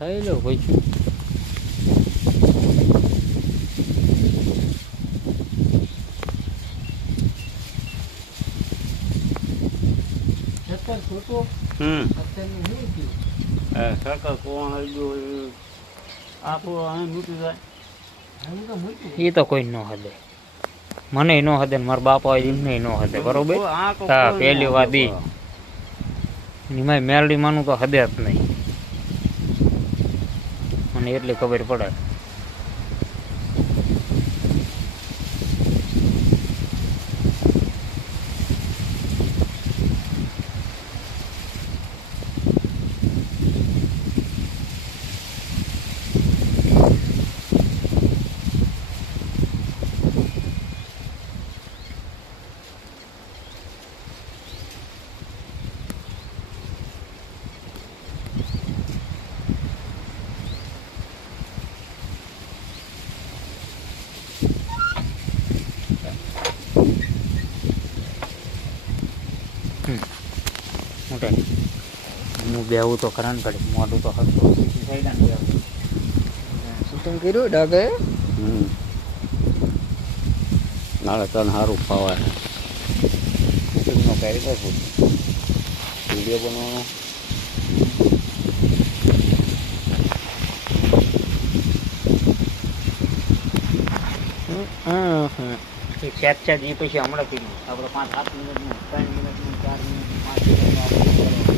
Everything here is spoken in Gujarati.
ખાઈ લો ભાઈ. સરકાર કોણ આપણું અહીં મૂકી જાય એ તો કોઈ ન હદે. મને ન હદે ને મારા બાપા એમને ન હદે. બરોબર. હા પેલી વાત ઈ એમાં મેલડી માનું તો હદે જ નહીં. મને એટલી ખબર પડે. હું બેવું તો ખરા ને ઘડી મોઢું તો હસતું થઈ જાય ને. શૂટિંગ કર્યું ડાબે. નાળે તને સારું ફાવાય. શૂટિંગનો કરી દો વિડીયો બનાવવાનો. સેટ એ પછી હમણાં કીધું આપણે 5-7 મિનિટનું 3 મિનિટનું 4 મિનિટનું 5 મિનિટનું